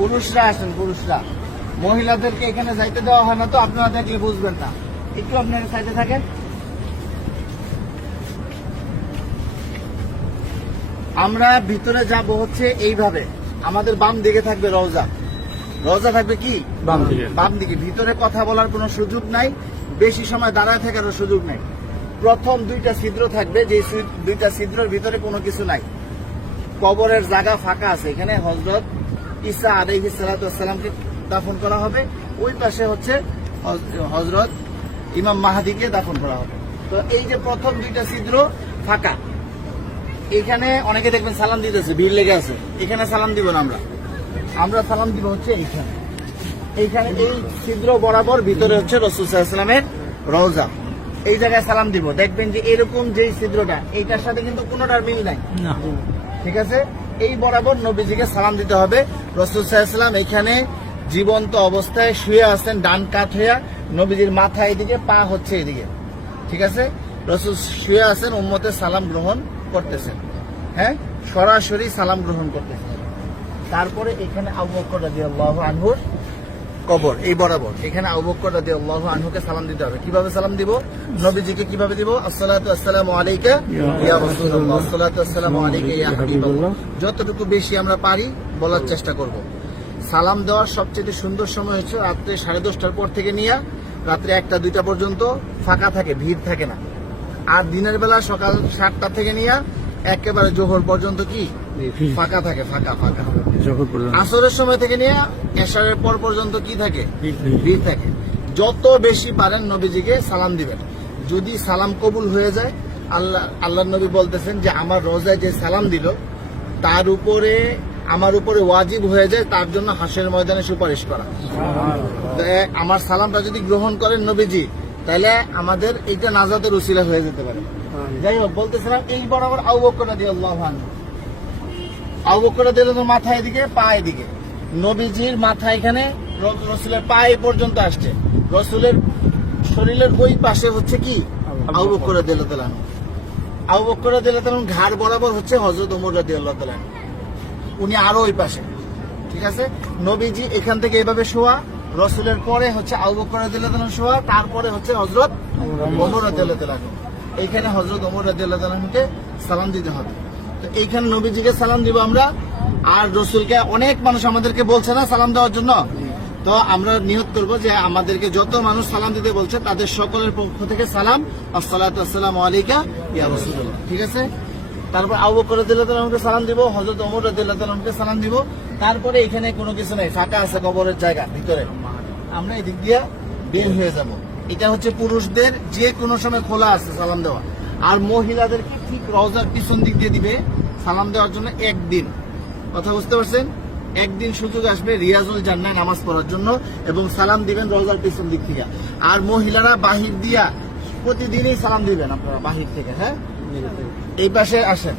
পুরুষরা আসেন, পুরুষরা। মহিলাদেরকে এখানে যাইতে দেওয়া হয় না, তো আপনারা দেখলে বুঝবেন না। একটু আপনারা সাইডে থাকেন। আমরা ভিতরে যাব হচ্ছে এইভাবে। আমাদের বাম দিকে থাকবে রওজা। রওজা থাকবে কি বাম দিকে। ভিতরে কথা বলার কোনো সুযোগ নাই, বেশি সময় দাঁড়ায় থাকারও সুযোগ নাই। প্রথম দুইটা ছিদ্র থাকবে, যে দুইটা ছিদ্রের ভিতরে কোনো কিছু নাই। কবরের জায়গা ফাঁকা আছে। এখানে হযরত ঈসা আলাইহিস সালাতু ওয়াস সালামকে দাফন করা হবে। ওই পাশে হচ্ছে হযরত ইমাম মাহদিকে দাফন করা হবে। তো এই যে প্রথম দুইটা ছিদ্র ফাঁকা, এখানে অনেকে দেখবেন সালাম দিতেছে, ভিড় লেগে আছে। এখানে সালাম দিব না, আমরা সালাম দিব হচ্ছে এইখানে। এইখানে এই ছিদ্র বরাবর ভিতরে হচ্ছে রাসূল সাল্লাল্লাহু আলাইহি ওয়াসাল্লামের রওজা। এই জায়গায় সালাম দিব। দেখবেন যে এরকম যেই ছিদ্রটা, এইটার সাথে কিন্তু কোনোটার মিল নাই, ঠিক আছে? এই বরাবর নবীজিকে সালাম দিতে হবে। রাসূল সাল্লাল্লাহু আলাইহি ওয়াসাল্লাম এখানে জীবন্ত অবস্থায় শুয়ে আছেন, ডান কাত হইয়া। নবীজির মাথা এদিকে, পা হচ্ছে এদিকে, ঠিক আছে? রাসূল শুয়ে আছেন, উম্মতের সালাম গ্রহণ করতেছেন। হ্যাঁ, সরাসরি সালাম গ্রহণ করতেছেন। তারপরে এখানে আবু বকর রাদিয়াল্লাহু আনহুর কবর, এই বরাবর। এখানে আবু বকর রাদিয়াল্লাহু আনহুকে সালাম দিতে হবে। কিভাবে সালাম দিব? নবীজিকে কিভাবে দিব? আসসালাতু আসসালামু আলাইকা ইয়া রাসূলুল্লাহ, আসসালাতু আসসালামু আলাইকা ইয়া হাবিবাল্লাহ। যতটুকু বেশি আমরা পারি বলার চেষ্টা করব। সালাম দেওয়ার সবচেয়ে সুন্দর সময় হচ্ছে রাত্রে 10:30টার পর থেকে নিয়ে রাত্রে 1টা-2টা পর্যন্ত ফাঁকা থাকে, ভিড় থাকে না। আর দিনের বেলা সকাল 7টা থেকে নিয়ে একেবারে জোহর পর্যন্ত কি ফাঁকা থাকে, ফাঁকা। আসরের সময় থেকে নিয়ে এশারের পর পর্যন্ত কি থাকে? ভিড় থাকে। যত বেশি পারেন নবীজিকে সালাম দিবেন। যদি সালাম কবুল হয়ে যায়, আল্লাহ নবী বলতেছেন যে আমার রোজায় যে সালাম দিল তার উপরে, আমার উপরে ওয়াজিব হয়ে যায় তার জন্য হাসরের ময়দানে সুপারিশ করা। আমার সালামটা যদি গ্রহণ করেন নবীজি, তাহলে আমাদের এইটা নাজাতের উসিলা হয়ে যেতে পারে। যাই হোক, বলতেছিলাম এই বরাবর আবু বকর রাদিয়াল্লাহু আনহু। আবু বকর রাদিয়াল্লাহু আনহু মাথা এদিকে, পা এদিকে। নবীজির মাথা এখানে, রাসূলের পা এই পর্যন্ত আসছে। রাসূলের শরীরের ওই পাশে হচ্ছে কি আবু বকর রাদিয়াল্লাহু আনহু। আবু বকর রাদিয়াল্লাহু আনহু ঘাড় বরাবর হচ্ছে হযরত ওমর রাদিয়াল্লাহু আনহু। উনি আরো ওই পাশে, ঠিক আছে? নবীজি এখান থেকে এইভাবে শোয়া, রাসূলের পরে হচ্ছে আবু বকর রাদিয়াল্লাহু আনহু শোয়া, তারপরে হচ্ছে হযরত ওমর রাদিয়াল্লাহু আনহু। এইখানে হযরত ওমর রাদিয়াল্লাহু আনহুকে সালাম দিতে হবে। তো এইখানে নবীজিকে সালাম দিব আমরা। আর রাসূলকে অনেক মানুষ আমাদেরকে বলছে না সালাম দেওয়ার জন্য, তো আমরা নিয়ত করব যে আমাদেরকে যত মানুষ সালাম দিতে বলছে তাদের সকলের পক্ষ থেকে সালাম, আসসালাতু আসসালামু আলাইকা ইয়া রাসূলুল্লাহ, ঠিক আছে? তারপর আবু বকর রাদিয়াল্লাহু আনহুকে সালাম দিব, হযরত ওমর রাদিয়াল্লাহু আনহুকে সালাম দিব। তারপরে এখানে কোনো কিছু নেই, ফাঁকা আছে কবরের জায়গা ভিতরে। আমরা এদিক দিয়ে বের হয়ে যাব। এটা হচ্ছে পুরুষদের যে কোনো সময় খোলা আছে সালাম দেওয়া। আর মহিলাদেরকে ঠিক রওজার পিছন দিক দিয়ে দিবে সালাম দেওয়ার জন্য একদিন। কথা বুঝতে পারছেন? একদিন সুযোগ আসবে রিয়াজুল জান্নাহ নামাজ পড়ার জন্য, এবং সালাম দিবেন রওজার পিছন দিক থেকে। আর মহিলারা বাহির দিয়া প্রতিদিনই সালাম দিবেন আপনারা বাহির থেকে। হ্যাঁ, এই পাশে আসেন।